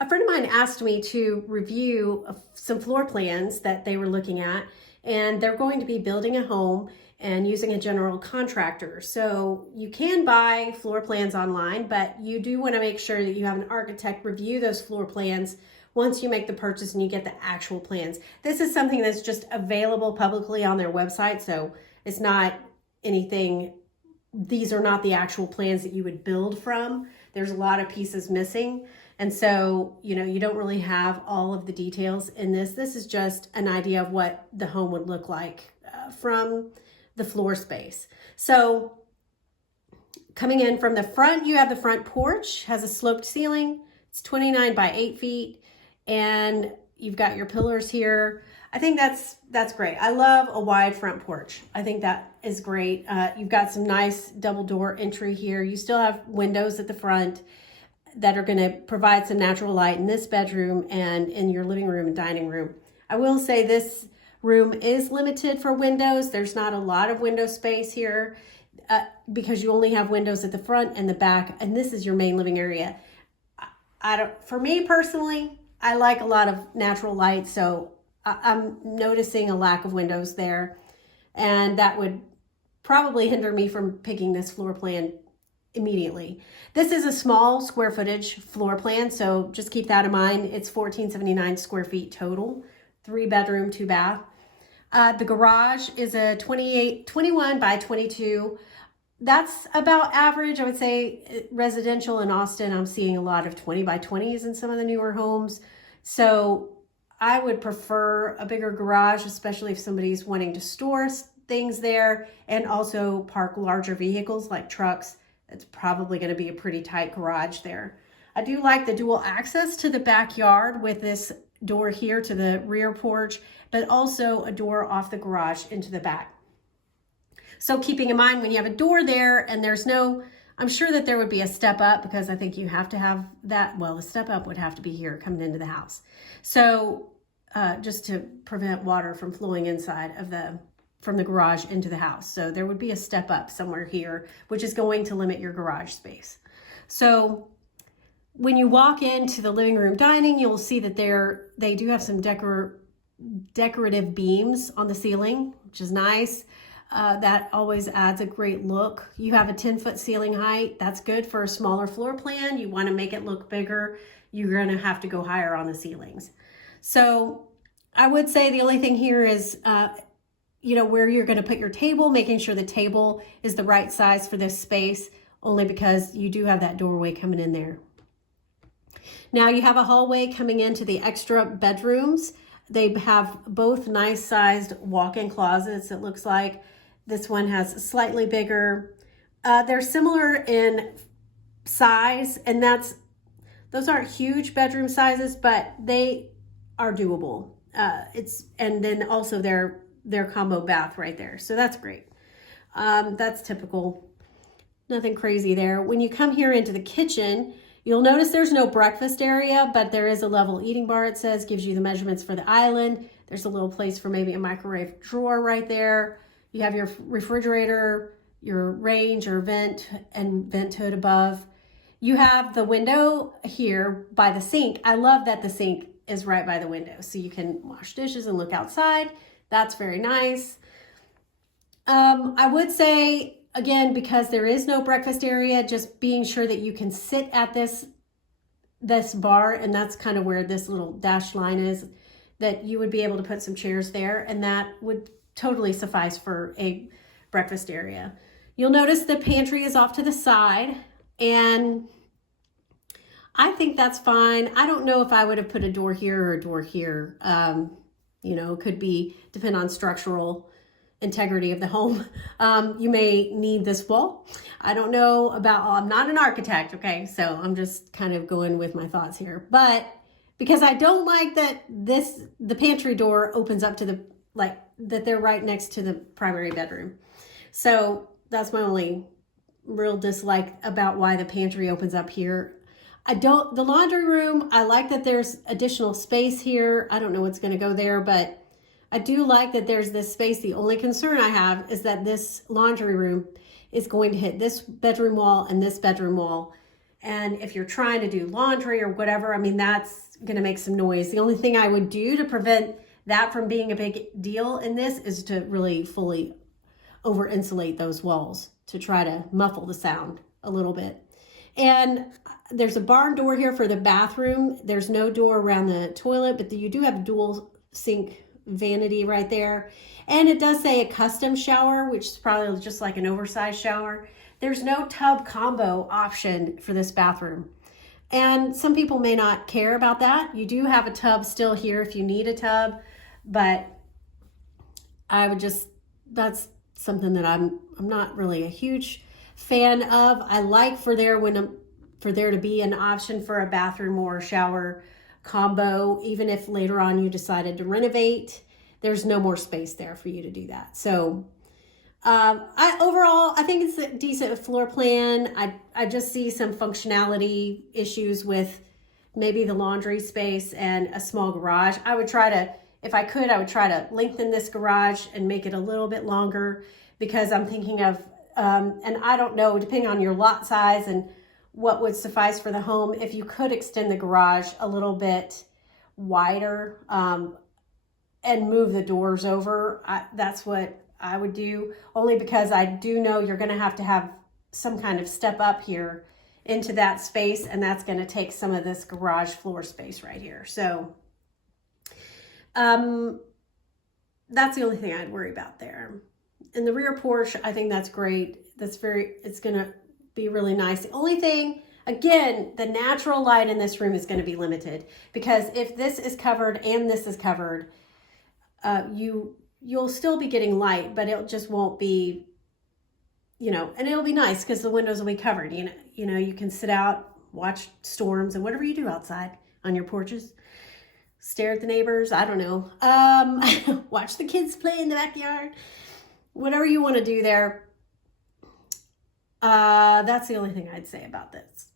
A friend of mine asked me to review some floor plans that they were looking at, and they're going to be building a home and using a general contractor. So you can buy floor plans online, but you do want to make sure that you have an architect review those floor plans once you make the purchase and you get the actual plans. This is something that's just available publicly on their website, so it's not anything, these are not the actual plans that you would build from. There's a lot of pieces missing. And so, you don't really have all of the details in this. This is just an idea of what the home would look like from the floor space. So coming in from the front, you have the front porch, has a sloped ceiling. It's 29 by 8 feet. And you've got your pillars here. I think that's great. I love a wide front porch. I think that is great. You've got some nice double door entry here. You still have windows at the front that are going to provide some natural light in this bedroom and in your living room and dining room. I will say this room is limited for windows. There's not a lot of window space here because you only have windows at the front and the back, and this is your main living area. For me personally, I like a lot of natural light, so I'm noticing a lack of windows there, and that would probably hinder me from picking this floor plan immediately. This is a small square footage floor plan, so just keep that in mind. It's 1479 square feet total, 3 bedroom, 2 bath. The garage is a 21 by 22. That's about average. I would say residential in Austin, I'm seeing a lot of 20 by 20s in some of the newer homes. So I would prefer a bigger garage, especially if somebody's wanting to store things there and also park larger vehicles like trucks. It's probably going to be a pretty tight garage there. I do like the dual access to the backyard with this door here to the rear porch, but also a door off the garage into the back. So keeping in mind when you have a door there and there's no, I'm sure that there would be a step up because I think you have to have that. Well, the step up would have to be here coming into the house. So just to prevent water from flowing inside of from the garage into the house. So there would be a step up somewhere here, which is going to limit your garage space. So when you walk into the living room dining, you'll see that they do have some decorative beams on the ceiling, which is nice. That always adds a great look. You have a 10-foot ceiling height. That's good for a smaller floor plan. You want to make it look bigger, you're going to have to go higher on the ceilings. So I would say the only thing here is where you're going to put your table, making sure the table is the right size for this space, only because you do have that doorway coming in there. Now you have a hallway coming into the extra bedrooms. They have both nice sized walk-in closets, it looks like. This one has slightly bigger. They're similar in size, and those aren't huge bedroom sizes, but they are doable. And then also their combo bath right there. So that's great. That's typical. Nothing crazy there. When you come here into the kitchen, you'll notice there's no breakfast area, but there is a level eating bar, it says, gives you the measurements for the island. There's a little place for maybe a microwave drawer right there. You have your refrigerator, your range or vent and vent hood above. You have the window here by the sink. I love that the sink is right by the window, so you can wash dishes and look outside. That's very nice. I would say, again, because there is no breakfast area, just being sure that you can sit at this bar, and that's kind of where this little dashed line is, that you would be able to put some chairs there, and that would totally suffice for a breakfast area. You'll notice the pantry is off to the side, and I think that's fine. I don't know if I would have put a door here or a door here. Could be, depend on structural integrity of the home. You may need this wall. I don't know I'm not an architect, okay? So I'm just kind of going with my thoughts here. But because I don't like that the pantry door opens up to that they're right next to the primary bedroom. So that's my only real dislike about why the pantry opens up here. The laundry room, I like that there's additional space here. I don't know what's going to go there, but I do like that there's this space. The only concern I have is that this laundry room is going to hit this bedroom wall and this bedroom wall. And if you're trying to do laundry or whatever, I mean, that's going to make some noise. The only thing I would do to prevent that from being a big deal in this is to really fully over insulate those walls to try to muffle the sound a little bit. And there's a barn door here for the bathroom. There's no door around the toilet, but you do have a dual sink vanity right there. And it does say a custom shower, which is probably just like an oversized shower. There's no tub combo option for this bathroom. And some people may not care about that. You do have a tub still here if you need a tub, but I would just, that's something that I'm not really a huge fan of. I like for there to be an option for a bathroom or I combo, even if later on you decided to renovate, there's no more space there for you to do that. So overall, I think it's a decent floor plan. I just see some functionality issues with maybe the laundry space and a small garage. I would try to, if I could, I would try to lengthen this garage and make it a little bit longer, because I'm thinking of, and I don't know, depending on your lot size and what would suffice for the home, if you could extend the garage a little bit wider and move the doors over, that's what I would do, only because I do know you're going to have some kind of step up here into that space, and that's going to take some of this garage floor space right here. So that's the only thing I'd worry about there. And the rear porch, I think that's great. It's going to be really nice. The only thing, again, the natural light in this room is going to be limited, because if this is covered and this is covered, you'll still be getting light, but it just won't be, and it'll be nice because the windows will be covered. You can sit out, watch storms and whatever you do outside on your porches, stare at the neighbors, I don't know, watch the kids play in the backyard, whatever you want to do there. That's the only thing I'd say about this.